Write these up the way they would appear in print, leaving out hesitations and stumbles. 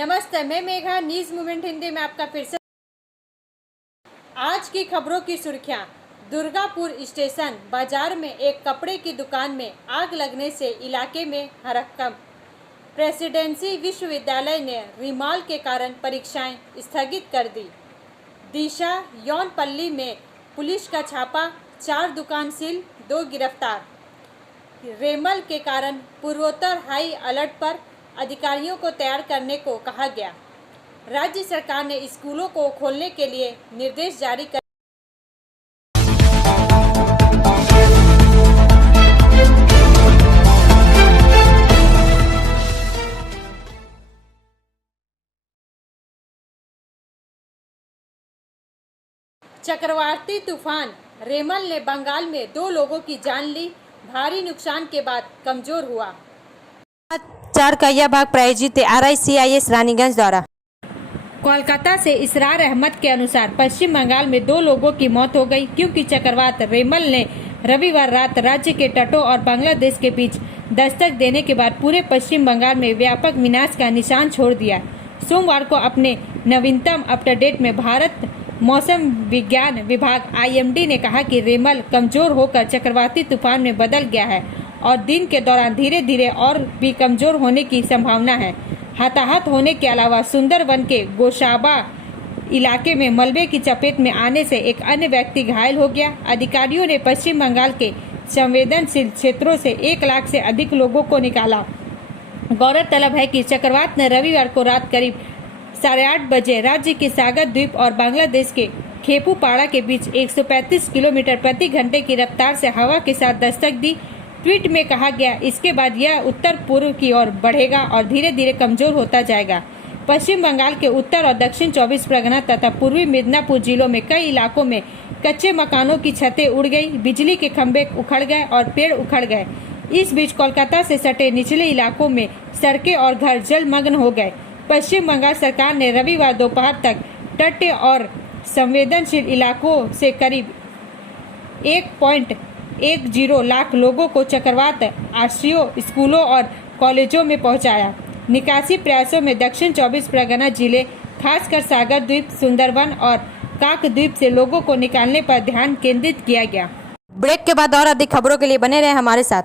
नमस्ते, मैं Megha news movement Hindi में आपका फिर से। आज की खबरों की सुर्खियां। दुर्गापुर स्टेशन बाजार में एक कपड़े की दुकान में आग लगने से इलाके में हड़कंप। प्रेसिडेंसी विश्वविद्यालय ने रिमाल के कारण परीक्षाएं स्थगित कर दी। दिशा यौनपल्ली में पुलिस का छापा, 4 दुकान सील, 2 गिरफ्तार। रेमल के कारण पूर्वोत्तर हाई अलर्ट पर, अधिकारियों को तैयार करने को कहा गया। राज्य सरकार ने स्कूलों को खोलने के लिए निर्देश जारी कर चक्रवाती तूफान रेमल ने बंगाल में 2 लोगों की जान ली। भारी नुकसान के बाद कमजोर हुआ। 4 का यह भाग प्रायोजित है RICIS रानीगंज द्वारा। कोलकाता से इसरार अहमद के अनुसार पश्चिम बंगाल में 2 लोगों की मौत हो गई, क्योंकि चक्रवात रेमल ने रविवार रात राज्य के तटों और बांग्लादेश के बीच दस्तक देने के बाद पूरे पश्चिम बंगाल में व्यापक विनाश का निशान छोड़ दिया। सोमवार को अपने नवीनतम अपडेट में भारत मौसम विज्ञान विभाग IMD ने कहा कि रेमल कमजोर होकर चक्रवाती तूफान में बदल गया है और दिन के दौरान धीरे धीरे और भी कमजोर होने की संभावना है। हताहत होने के अलावा सुंदरवन के गोशाबा इलाके में मलबे की चपेट में आने से एक अन्य व्यक्ति घायल हो गया। अधिकारियों ने पश्चिम बंगाल के संवेदनशील क्षेत्रों से 1 लाख से अधिक लोगों को निकाला। गौरतलब है कि चक्रवात ने रविवार को रात करीब 8:30 बजे राज्य के सागर द्वीप और बांग्लादेश के खेपुपाड़ा के बीच 135 किलोमीटर प्रति घंटे की रफ्तार से हवा के साथ दस्तक दी। ट्वीट में कहा गया, इसके बाद यह उत्तर पूर्व की ओर बढ़ेगा और धीरे धीरे कमजोर होता जाएगा। पश्चिम बंगाल के उत्तर और दक्षिण 24 परगना तथा पूर्वी मिदनापुर जिलों में कई इलाकों में कच्चे मकानों की छतें उड़ गई, बिजली के खंभे उखड़ गए और पेड़ उखड़ गए। इस बीच कोलकाता से सटे निचले इलाकों में सड़कें और घर जलमग्न हो गए। पश्चिम बंगाल सरकार ने रविवार दोपहर तक तटीय और संवेदनशील इलाकों से करीब 1.10 लाख लोगों को चक्रवात आश्रयों, स्कूलों और कॉलेजों में पहुंचाया। निकासी प्रयासों में दक्षिण 24 परगना जिले, खासकर सागर द्वीप, सुंदरवन और काक द्वीप से लोगों को निकालने पर ध्यान केंद्रित किया गया। ब्रेक के बाद और अधिक खबरों के लिए बने रहे हमारे साथ।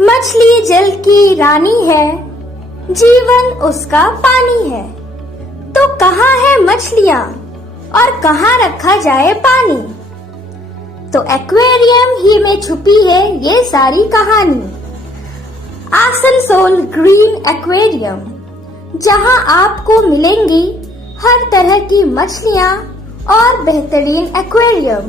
मछली जल की रानी है, जीवन उसका पानी है। तो कहाँ है मछलियाँ और कहाँ रखा जाए पानी? तो एक्वेरियम ही में छुपी है ये सारी कहानी। आसनसोल ग्रीन एक्वेरियम, जहाँ आपको मिलेंगी हर तरह की मछलियाँ और बेहतरीन एक्वेरियम।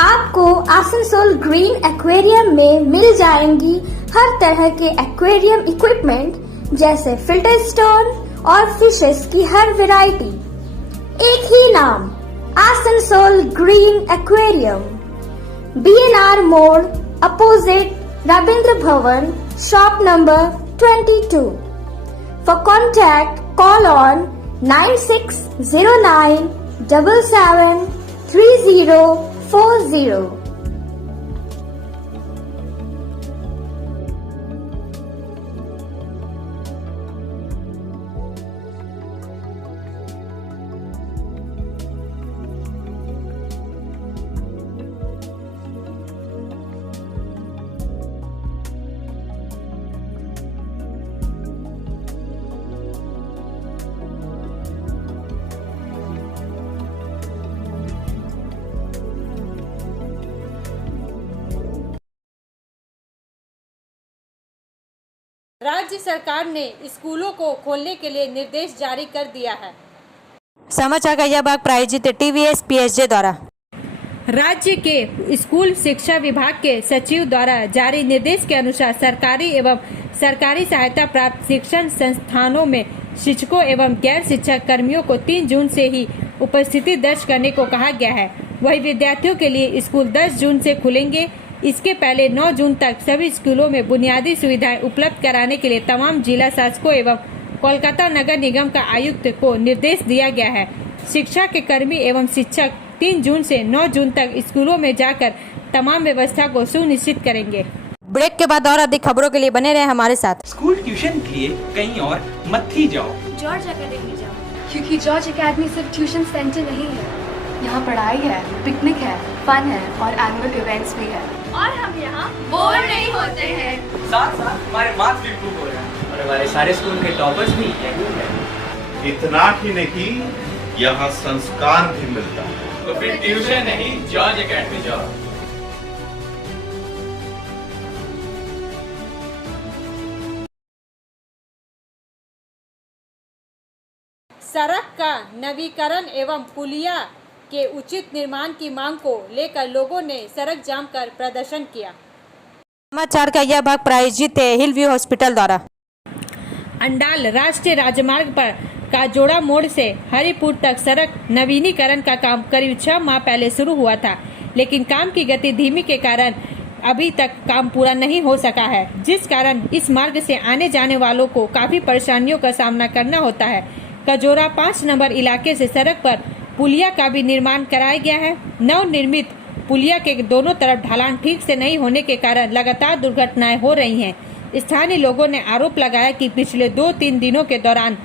आपको आसनसोल ग्रीन एक्वेरियम में मिल जाएंगी हर तरह के एक्वेरियम इक्विपमेंट, जैसे फिल्टर स्टोन और फिशेस की हर वैरायटी। एक ही नाम, आसनसोल ग्रीन एक्वेरियम। BNR मोड़, opposite Ravindra Bhavan, shop number 22। For contact call on 9609 77 3040। राज्य सरकार ने स्कूलों को खोलने के लिए निर्देश जारी कर दिया है। समाचार का यह भाग प्रायोजित है TVS PSJ द्वारा। राज्य के स्कूल शिक्षा विभाग के सचिव द्वारा जारी निर्देश के अनुसार सरकारी एवं सरकारी सहायता प्राप्त शिक्षण संस्थानों में शिक्षकों एवं गैर शिक्षक कर्मियों को 3 जून से ही उपस्थिति दर्ज करने को कहा गया है। वहीं विद्यार्थियों के लिए स्कूल 10 जून से खुलेंगे। इसके पहले 9 जून तक सभी स्कूलों में बुनियादी सुविधाएं उपलब्ध कराने के लिए तमाम जिला शासकों एवं कोलकाता नगर निगम का आयुक्त को निर्देश दिया गया है। शिक्षा के कर्मी एवं शिक्षक 3 जून से 9 जून तक स्कूलों में जाकर तमाम व्यवस्था को सुनिश्चित करेंगे। ब्रेक के बाद और अधिक खबरों के लिए बने रहे हमारे साथ। स्कूल ट्यूशन के लिए कहीं और मत ही जाओ। जॉर्ज एकेडमी जाओ, क्योंकि जॉर्ज एकेडमी सिर्फ ट्यूशन सेंटर नहीं है। यहाँ पढ़ाई है, पिकनिक है, फन है और एनुअल इवेंट्स भी है। और हम यहाँ बोर नहीं होते हैं। साथ साथ हमारे मार्क्स भी इम्प्रूव हो रहे हैं और हमारे सारे स्कूल के टॉपर्स भी यही हैं। इतना ही नहीं, यहाँ संस्कार भी मिलता है। तो फिर ट्यूशन नहीं, जॉर्ज एकेडमी जाओ। सड़क का नवीकरण एवं पुलिया के उचित निर्माण की मांग को लेकर लोगों ने सड़क जाम कर प्रदर्शन किया। समाचार का यह भाग प्रायोजित है हिल व्यू हॉस्पिटल द्वारा। अंडाल राष्ट्रीय राजमार्ग पर काजोड़ा मोड़ से हरिपुर तक सड़क नवीनीकरण का काम करीब 6 माह पहले शुरू हुआ था, लेकिन काम की गति धीमी के कारण अभी तक काम पूरा नहीं हो सका है, जिस कारण इस मार्ग से आने जाने वालों को काफी परेशानियों का सामना करना होता है। कजोरा 5 नंबर इलाके से सड़क पर पुलिया का भी निर्माण कराया गया है। नवनिर्मित पुलिया के दोनों तरफ ढलान ठीक से नहीं होने के कारण लगातार दुर्घटनाएं हो रही हैं। स्थानीय लोगों ने आरोप लगाया कि पिछले 2-3 दिनों के दौरान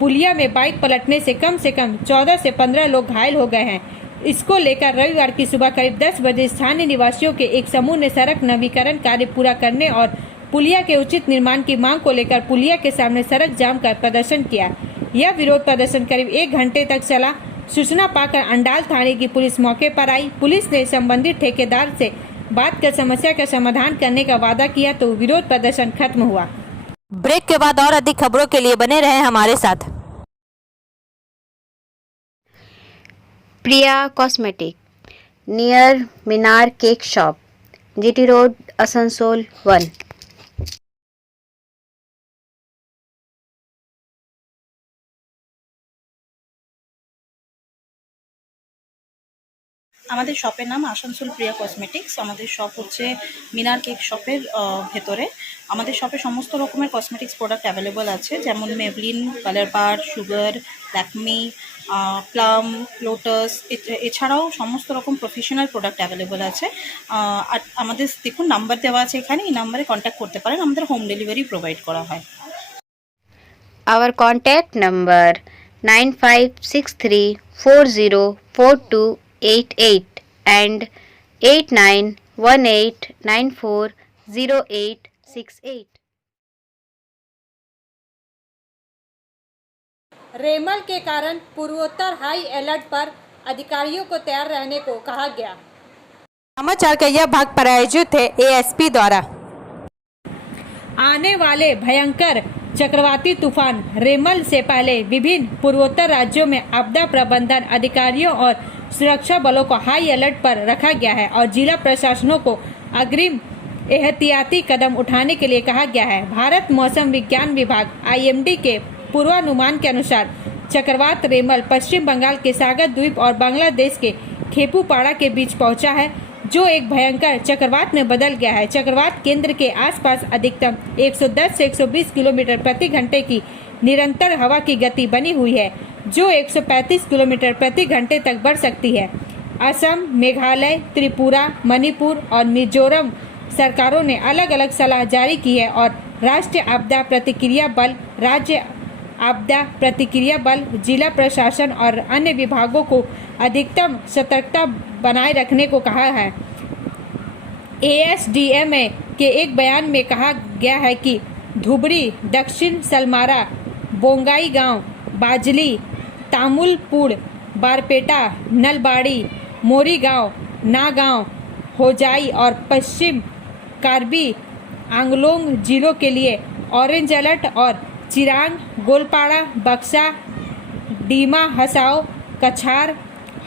पुलिया में बाइक पलटने से कम 14 से 15 लोग घायल हो गए हैं। इसको लेकर रविवार की सुबह करीब 10 बजे स्थानीय निवासियों के एक समूह ने सड़क नवीकरण कार्य पूरा करने और पुलिया के उचित निर्माण की मांग को लेकर पुलिया के सामने सड़क जाम कर प्रदर्शन किया। यह विरोध प्रदर्शन करीब 1 घंटे तक चला। सूचना पाकर अंडाल थाने की पुलिस मौके पर आई। पुलिस ने संबंधित ठेकेदार से बात कर समस्या का समाधान करने का वादा किया तो विरोध प्रदर्शन खत्म हुआ। ब्रेक के बाद और अधिक खबरों के लिए बने रहे हमारे साथ। Priya cosmetic near Minar cake shop, GT road, Asansol 1। আমাদের শপের নাম আসানসোল প্রিয়া কসমেটিক্স। আমাদের শপ হচ্ছে মিনার কেক শপের ভেতরে। আমাদের শপে সমস্ত রকমের কসমেটিক্স প্রোডাক্ট অ্যাভেলেবল আছে, যেমন মেবলিন, কালার বার, সুগার, ল্যাকমি, প্লাম, লোটাস, এছাড়াও সমস্ত রকম প্রফেশনাল প্রোডাক্ট অ্যাভেলেবল আছে। আর আমাদের দেখুন নাম্বার দেওয়া আছে এখানে, এই নাম্বারে কন্ট্যাক্ট করতে পারেন। আমাদের হোম ডেলিভারি প্রোভাইড করা হয়। Our contact number 9563404288 and 8918940868। रेमल के कारण पूर्वोत्तर हाई अलर्ट पर अधिकारियों को तैयार रहने को कहा गया। समाचार का यह भाग प्रायोजित है एएसपी द्वारा। आने वाले भयंकर चक्रवाती तूफान रेमल से पहले विभिन्न पूर्वोत्तर राज्यों में आपदा प्रबंधन अधिकारियों और सुरक्षा बलों को हाई अलर्ट पर रखा गया है और जिला प्रशासनों को अग्रिम एहतियाती कदम उठाने के लिए कहा गया है। भारत मौसम विज्ञान विभाग IMD के पूर्वानुमान के अनुसार चक्रवात रेमल पश्चिम बंगाल के सागर द्वीप और बांग्लादेश के खेपुपाड़ा के बीच पहुंचा है, जो एक भयंकर चक्रवात में बदल गया है। चक्रवात केंद्र के आसपास अधिकतम 110 से 120 किलोमीटर प्रति घंटे की निरंतर हवा की गति बनी हुई है, जो 135 किलोमीटर प्रति घंटे तक बढ़ सकती है। असम, मेघालय, त्रिपुरा, मणिपुर और मिजोरम सरकारों ने अलग अलग सलाह जारी की है और राष्ट्रीय आपदा प्रतिक्रिया बल, राज्य आपदा प्रतिक्रिया बल, जिला प्रशासन और अन्य विभागों को अधिकतम सतर्कता बनाए रखने को कहा है। ASDMA के एक बयान में कहा गया है कि धुबरी, दक्षिण सलमारा, बोंगाई गांव, बाजली, तामुलपुर, बारपेटा, नलबाड़ी, मोरी गांव, नागांव, होजाई और पश्चिम कार्बी आंगलोंग जिलों के लिए ऑरेंज अलर्ट और चिरांग, गोलपाड़ा, बक्सा, डीमा हसाओ, कछार,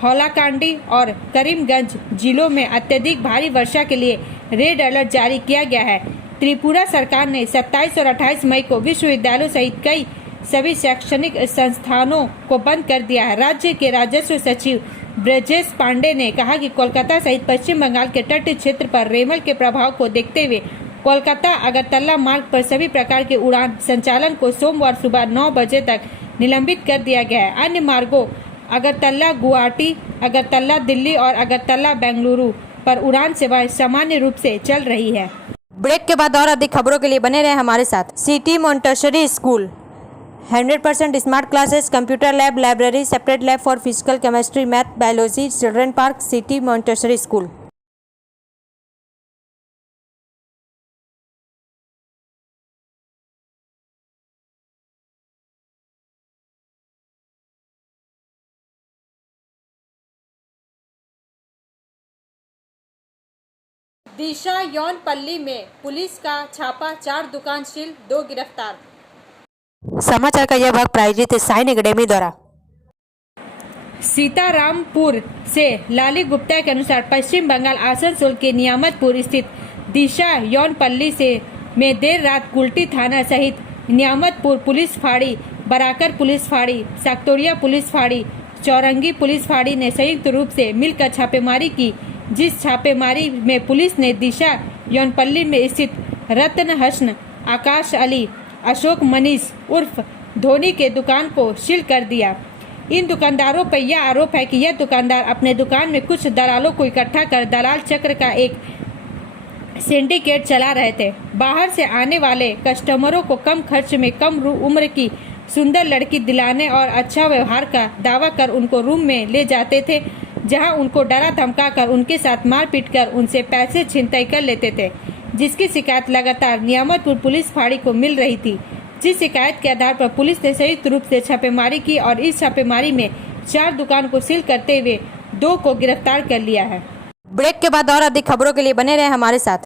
हौलाकांडी और करीमगंज जिलों में अत्यधिक भारी वर्षा के लिए रेड अलर्ट जारी किया गया है। त्रिपुरा सरकार ने 27 और 28 मई को विश्वविद्यालयों सहित कई सभी शैक्षणिक संस्थानों को बंद कर दिया है। राज्य के राजस्व सचिव ब्रजेश पांडे ने कहा कि कोलकाता सहित पश्चिम बंगाल के तटीय क्षेत्र पर रेमल के प्रभाव को देखते हुए कोलकाता अगरतला मार्ग पर सभी प्रकार के उड़ान संचालन को सोमवार सुबह 9 बजे तक निलंबित कर दिया गया है। अन्य मार्गों अगरतला गुवाहाटी, अगरतला दिल्ली और अगरतला बेंगलुरु पर उड़ान सेवाएं सामान्य रूप से चल रही है। ब्रेक के बाद और अधिक खबरों के लिए बने रहे हमारे साथ। City montessori school 100% smart classes, computer lab, library, separate lab for physical, chemistry, math, biology, children park, city montessori school. दिशा यौनपल्ली में पुलिस का छापा, 4 दुकान सील, 2 गिरफ्तार। समाचार का यह भाग प्रायोजित है साइन एकेडमी द्वारा। सीतारामपुर से लाली गुप्ता के अनुसार पश्चिम बंगाल आसनसोल के नियामतपुर स्थित दिशा यौनपल्ली से में देर रात कुल्टी थाना सहित नियामतपुर पुलिस फाड़ी, बराकर पुलिस फाड़ी, साक्तोरिया पुलिस फाड़ी, चौरंगी पुलिस फाड़ी ने संयुक्त रूप से मिलकर छापेमारी की, जिस छापेमारी में पुलिस ने दिशा यौनपल्ली में स्थित रत्न हसन, आकाश अली, अशोक मनीष उर्फ धोनी के दुकान को सील कर दिया। इन दुकानदारों पर यह आरोप है कि यह दुकानदार अपने दुकान में कुछ दलालों को इकट्ठा कर दलाल चक्र का एक सिंडिकेट चला रहे थे। बाहर से आने वाले कस्टमरों को कम खर्च में कम उम्र की सुंदर लड़की दिलाने और अच्छा व्यवहार का दावा कर उनको रूम में ले जाते थे, जहां उनको डरा धमका कर उनके साथ मारपीट कर उनसे पैसे छिनतई कर लेते थे, जिसकी शिकायत लगातार नियामतपुर पुलिस फाड़ी को मिल रही थी। जिस शिकायत के आधार पर पुलिस ने संयुक्त रूप से छापेमारी की और इस छापेमारी में 4 दुकान को सील करते हुए 2 को गिरफ्तार कर लिया है। ब्रेक के बाद और अधिक खबरों के लिए बने रहे हमारे साथ।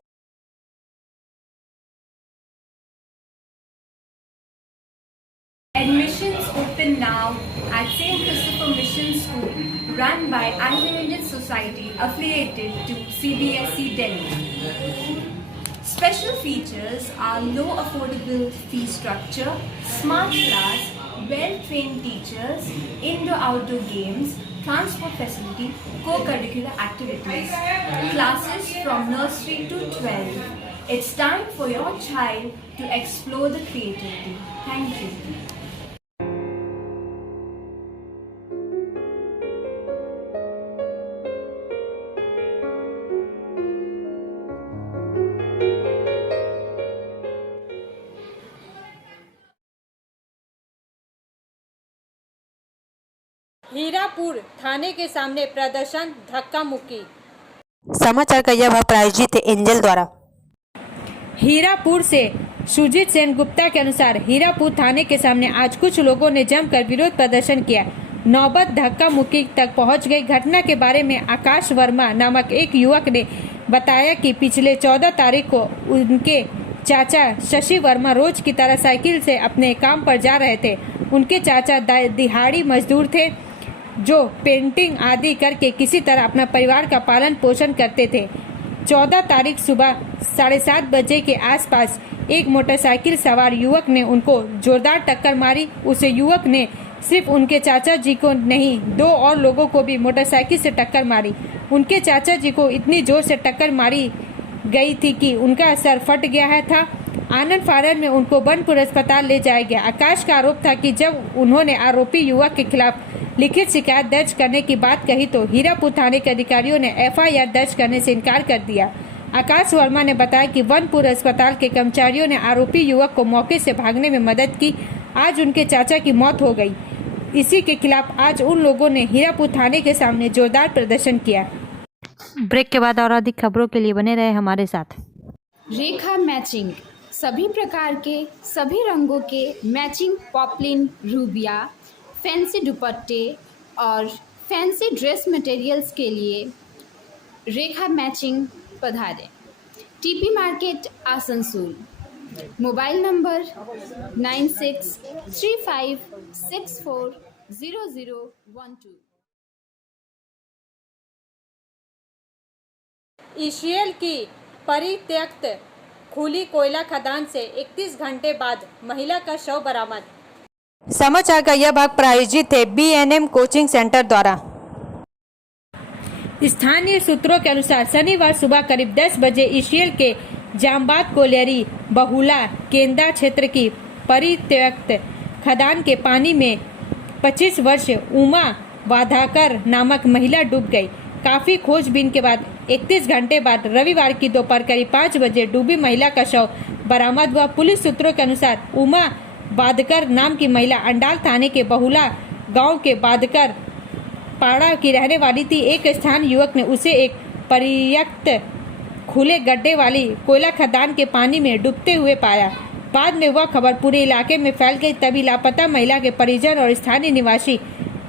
Admissions open now at St. Christopher Mission School, run by Anglo-Indian Society affiliated to CBSE Delhi. Special features are low affordable fee structure, smart class, well-trained teachers, indoor-outdoor games, transport facility, co-curricular activities, classes from nursery to 12. It's time for your child to explore the creativity. Thank you. Hirapur थाने के सामने प्रदर्शन, धक्का मुक्की। समाचार का यह भाग प्रायोजित है एंजल द्वारा। हीरापुर से सुजीत सेन गुप्ता के अनुसार हीरापुर थाने के सामने आज कुछ लोगों ने जमकर विरोध प्रदर्शन किया। नौबत धक्का मुक्की तक पहुंच गई। घटना के बारे में आकाश वर्मा नामक एक युवक ने बताया कि पिछले 14 तारीख को उनके चाचा शशि वर्मा रोज की तरह साइकिल से अपने काम पर जा रहे थे। उनके चाचा दिहाड़ी मजदूर थे जो पेंटिंग आदि करके किसी तरह अपना परिवार का पालन पोषण करते थे। 14 तारीख सुबह 7:30 बजे के आसपास एक मोटरसाइकिल सवार युवक ने उनको जोरदार टक्कर मारी। उस युवक ने सिर्फ उनके चाचा जी को नहीं, 2 और लोगों को भी मोटरसाइकिल से टक्कर मारी। उनके चाचा जी को इतनी जोर से टक्कर मारी गई थी कि उनका सर फट गया था। आनंद फानन में उनको बनपुर अस्पताल ले जाया गया। आकाश का आरोप था कि जब उन्होंने आरोपी युवक के खिलाफ लिखित शिकायत दर्ज करने की बात कही तो हीरापुर थाने के अधिकारियों ने FIR दर्ज करने से इनकार कर दिया। आकाश वर्मा ने बताया कि बनपुर अस्पताल के कर्मचारियों ने आरोपी युवक को मौके से भागने में मदद की। आज उनके चाचा की मौत हो गई। इसी के खिलाफ आज उन लोगों ने हीरापुर थाने के सामने जोरदार प्रदर्शन किया। ब्रेक के बाद और अधिक खबरों के लिए बने रहे हमारे साथ। रेखा मैचिंग, सभी प्रकार के सभी रंगों के मैचिंग पॉपलिन, रूबिया, फैंसी दुपट्टे और फैंसी ड्रेस मटेरियल्स के लिए रेखा मैचिंग पधारें। TP market Asansol. Mobile number 9635640012। ECL की परित्यक्त खुली कोयला खदान से 31 घंटे बाद महिला का शव बरामद। समाचार का यह भाग प्रायोजित है BNM कोचिंग सेंटर द्वारा। स्थानीय सूत्रों के अनुसार शनिवार सुबह करीब 10 बजे ईसीएल के जामबाद कोलियरी बहुला केंदा क्षेत्र की परित्यक्त खदान के पानी में 25 वर्ष उमा वाधाकर नामक महिला डूब गई। काफी खोजबीन के बाद 31 घंटे बाद रविवार की दोपहर करीब 5 बजे डूबी महिला का शव बरामद हुआ। पुलिस सूत्रों के अनुसार उमा बादकर नाम की महिला अंडाल थाने के बहुला गांव के बादकर पाड़ा की रहने वाली थी। एक स्थानीय युवक ने उसे एक पर्याप्त खुले गड्ढे वाली कोयला खदान के पानी में डूबते हुए पाया। बाद में वह खबर पूरे इलाके में फैल गई। तभी लापता महिला के परिजन और स्थानीय निवासी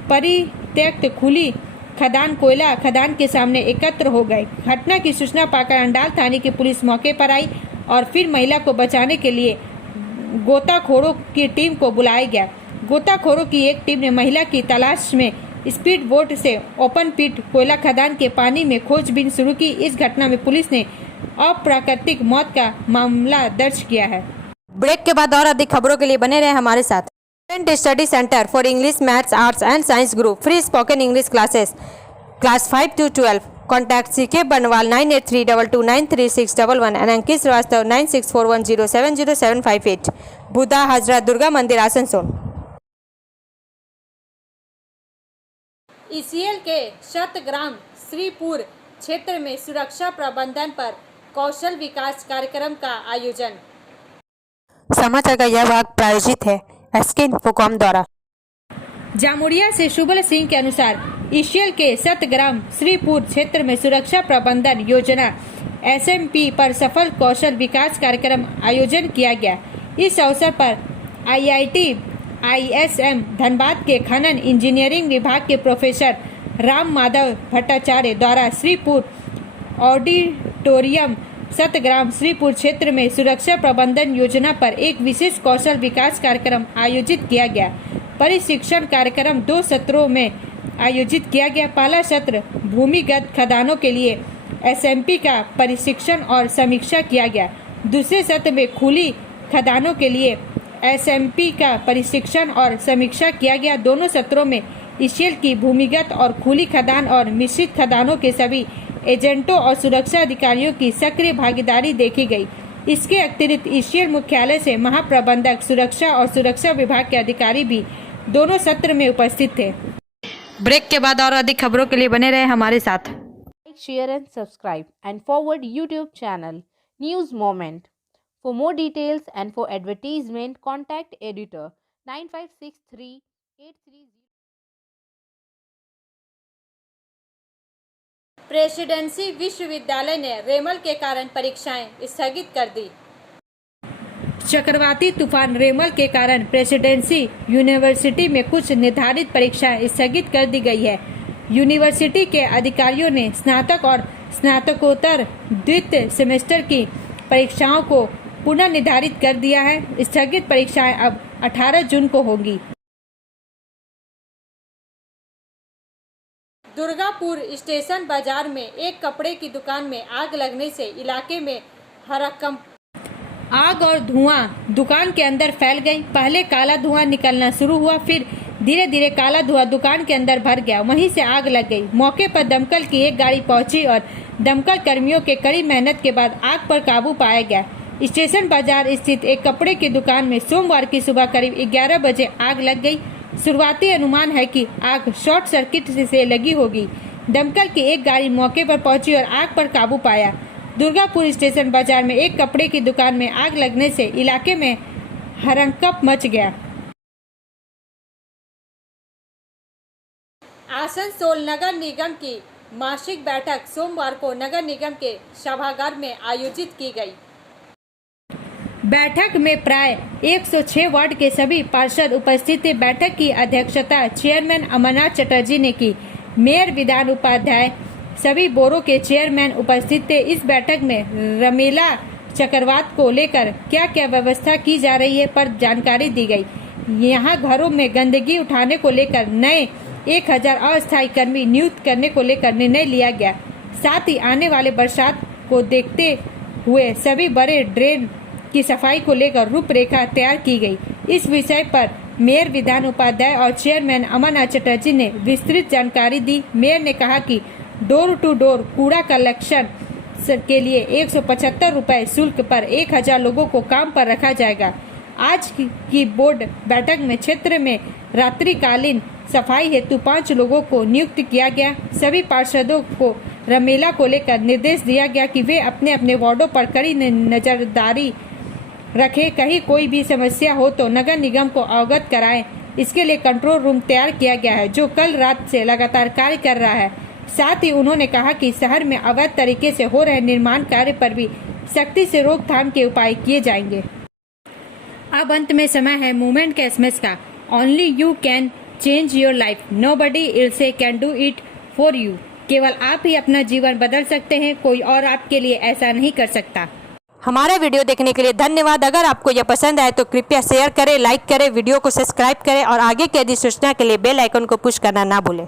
परित्यक्त खुली खदान कोयला खदान के सामने एकत्र हो गए। घटना की सूचना पाकर अंडाल थाने की पुलिस मौके पर आई और फिर महिला को बचाने के लिए गोताखोरों की टीम को बुलाया गया। गोताखोरों की एक टीम ने महिला की तलाश में स्पीड बोट से ओपन पिट कोयला खदान के पानी में खोजबीन शुरू की। इस घटना में पुलिस ने अप्राकृतिक मौत का मामला दर्ज किया है। ब्रेक के बाद और अधिक खबरों के लिए बने रहे हमारे साथ। Study centre for English, maths, arts and science group, free spoken English classes, class 5 to 12। Contact CK Banwal 9832293611 and अंकित श्रीवास्तव 9641070758, बुधा हजरत दुर्गा मंदिर, आसनसोल। ईसीएल के शतग्राम श्रीपुर क्षेत्र में सुरक्षा प्रबंधन पर कौशल विकास कार्यक्रम का आयोजन। समाचार का यह भाग प्रायोजित है एसके इन्फोकॉम द्वारा। जामुड़िया से शुभल सिंह के अनुसार ईसीएल के शतग्राम श्रीपुर क्षेत्र में सुरक्षा प्रबंधन योजना एसएमपी पर सफल कौशल विकास कार्यक्रम आयोजन किया गया। इस अवसर पर आईआईटी ISM धनबाद के खनन इंजीनियरिंग विभाग के प्रोफेसर राम माधव भट्टाचार्य द्वारा श्रीपुर ऑडिटोरियम शतग्राम श्रीपुर क्षेत्र में सुरक्षा प्रबंधन योजना पर एक विशेष कौशल विकास कार्यक्रम आयोजित किया गया। प्रशिक्षण कार्यक्रम 2 सत्रों में आयोजित किया गया। पहला सत्र भूमिगत खदानों के लिए SMP का प्रशिक्षण और समीक्षा किया गया। दूसरे सत्र में खुली खदानों के लिए SMP का प्रशिक्षण और समीक्षा किया गया। दोनों सत्रों में ईसीएल की भूमिगत और खुली खदान और मिश्रित खदानों के सभी एजेंटों और सुरक्षा अधिकारियों की सक्रिय भागीदारी देखी गई। इसके अतिरिक्त ईसीएल मुख्यालय से महाप्रबंधक सुरक्षा और सुरक्षा विभाग के अधिकारी भी दोनों सत्र में उपस्थित थे। ब्रेक के बाद और अधिक खबरों के लिए बने रहे हमारे साथ। Like, share and subscribe and forward YouTube channel News Moment. For more details and for advertisement, contact editor 956383. Presidency विश्वविद्यालय ने रेमल के कारण परीक्षाएं स्थगित कर दी। चक्रवाती तूफान रेमल के कारण प्रेसिडेंसी यूनिवर्सिटी में कुछ निर्धारित परीक्षाएं स्थगित कर दी गई है। यूनिवर्सिटी के अधिकारियों ने स्नातक और स्नातकोत्तर द्वितीय सेमेस्टर की परीक्षाओं को पुनः निर्धारित कर दिया है। स्थगित परीक्षाएं अब 18 जून को होंगी। दुर्गापुर स्टेशन बाजार में एक कपड़े की दुकान में आग लगने से इलाके में हड़कंप। आग और धुआं दुकान के अंदर फैल गई। पहले काला धुआं निकलना शुरू हुआ, फिर धीरे धीरे काला धुआं दुकान के अंदर भर गया। वहीं से आग लग गई। मौके पर दमकल की एक गाड़ी पहुंची और दमकल कर्मियों के कड़ी मेहनत के बाद आग पर काबू पाया गया। स्टेशन बाजार स्थित एक कपड़े की दुकान में सोमवार की सुबह करीब 11 बजे आग लग गई। शुरुआती अनुमान है कि आग शॉर्ट सर्किट से लगी होगी। दमकल की एक गाड़ी मौके पर पहुंची और आग पर काबू पाया। दुर्गापुर स्टेशन बाजार में एक कपड़े की दुकान में आग लगने से इलाके में हड़कंप मच गया। आसनसोल नगर निगम की मासिक बैठक सोमवार को नगर निगम के सभागार में आयोजित की गई। बैठक में प्राय 106 वार्ड के सभी पार्षद उपस्थित थे। बैठक की अध्यक्षता चेयरमैन अमरनाथ चटर्जी ने की। मेयर विधान उपाध्याय सभी बोरों के चेयरमैन उपस्थित थे। इस बैठक में रमीला चक्रवात को लेकर क्या क्या व्यवस्था की जा रही है पर जानकारी दी गई। यहाँ घरों में गंदगी उठाने को लेकर नए 1000 अस्थायी कर्मी नियुक्त करने को लेकर निर्णय लिया गया। साथ ही आने वाले बरसात को देखते हुए सभी बड़े ड्रेन की सफाई को लेकर रूपरेखा तैयार की गई। इस विषय पर मेयर विधान उपाध्याय और चेयरमैन अमरनाथ चटर्जी ने विस्तृत जानकारी दी। मेयर ने कहा कि डोर टू डोर कूड़ा कलेक्शन के लिए 175 रुपए शुल्क पर 1000 लोगों को काम पर रखा जाएगा। आज की बोर्ड बैठक में क्षेत्र में रात्रिकालीन सफाई हेतु 5 लोगों को नियुक्त किया गया। सभी पार्षदों को रमीला को लेकर निर्देश दिया गया कि वे अपने अपने वार्डों पर कड़ी नजरदारी रखें। कहीं कोई भी समस्या हो तो नगर निगम को अवगत कराएं। इसके लिए कंट्रोल रूम तैयार किया गया है जो कल रात से लगातार कार्य कर रहा है। साथ ही उन्होंने कहा कि शहर में अवैध तरीके से हो रहे निर्माण कार्य पर भी सख्ती से रोकथाम के उपाय किए जाएंगे। अब अंत में समय है मूवमेंट के एसएमएस का। Only you can change your life, nobody else can do it for you. केवल आप ही अपना जीवन बदल सकते हैं, कोई और आपके लिए ऐसा नहीं कर सकता। हमारा वीडियो देखने के लिए धन्यवाद। अगर आपको यह पसंद आए तो कृपया शेयर करें, लाइक करें, वीडियो को सब्सक्राइब करें और आगे की अधिसूचना के लिए बेल आइकन को पुश करना ना भूलें।